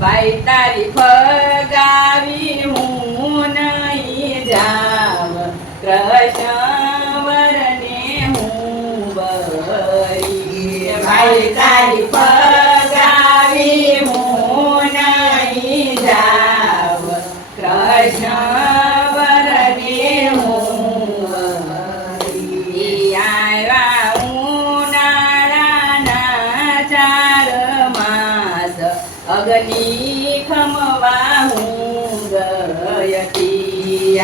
ભાઈ તારી ફગાવી હું નહીં જાવ. કૃષ્ણ વરને હું બરી ભાઈ તારી ફગાવી હું નહીં જાવ. કૃષ્ણ ખમવા હું ગયતી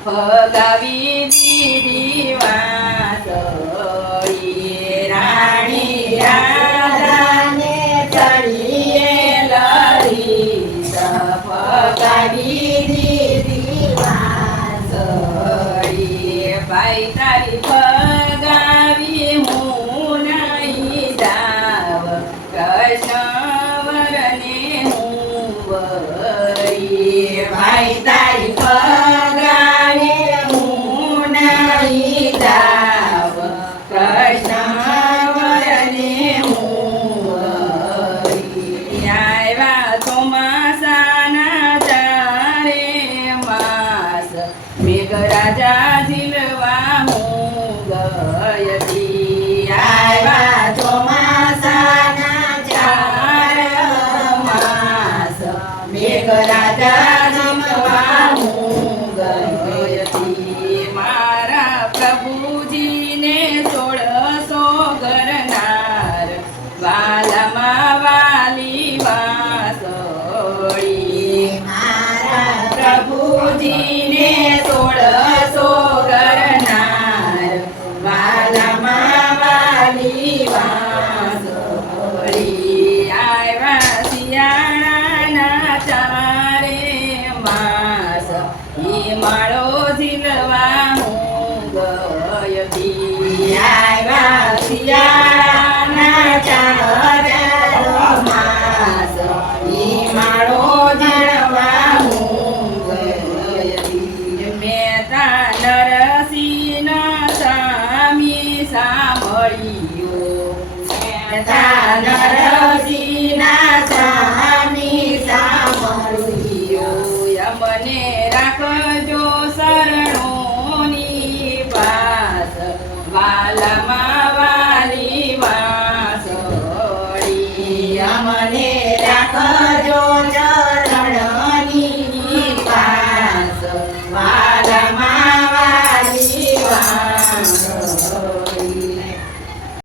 ભગાવી દીધી વાસળી રાણી રાધાને ચડીએ લરીશ ભગાવી દીધી વાસળી ભાઈ તારી ભગાવી હું નહીં જાવ કૃષ્ણ વરને હું વરી ભાઈ તારી વાસળી આવ્યા શિયાળાના ચારે માસ ઈ માળો ઝીલવા હું ગયતી આવ્યા શિયાળાના ચાર માસ ઈ માળો ઝીલવા હું ગયતી મેતા નરસિંહ સ્વામી સાંભળ્યો. મેતા નરસિંહ સ્વામી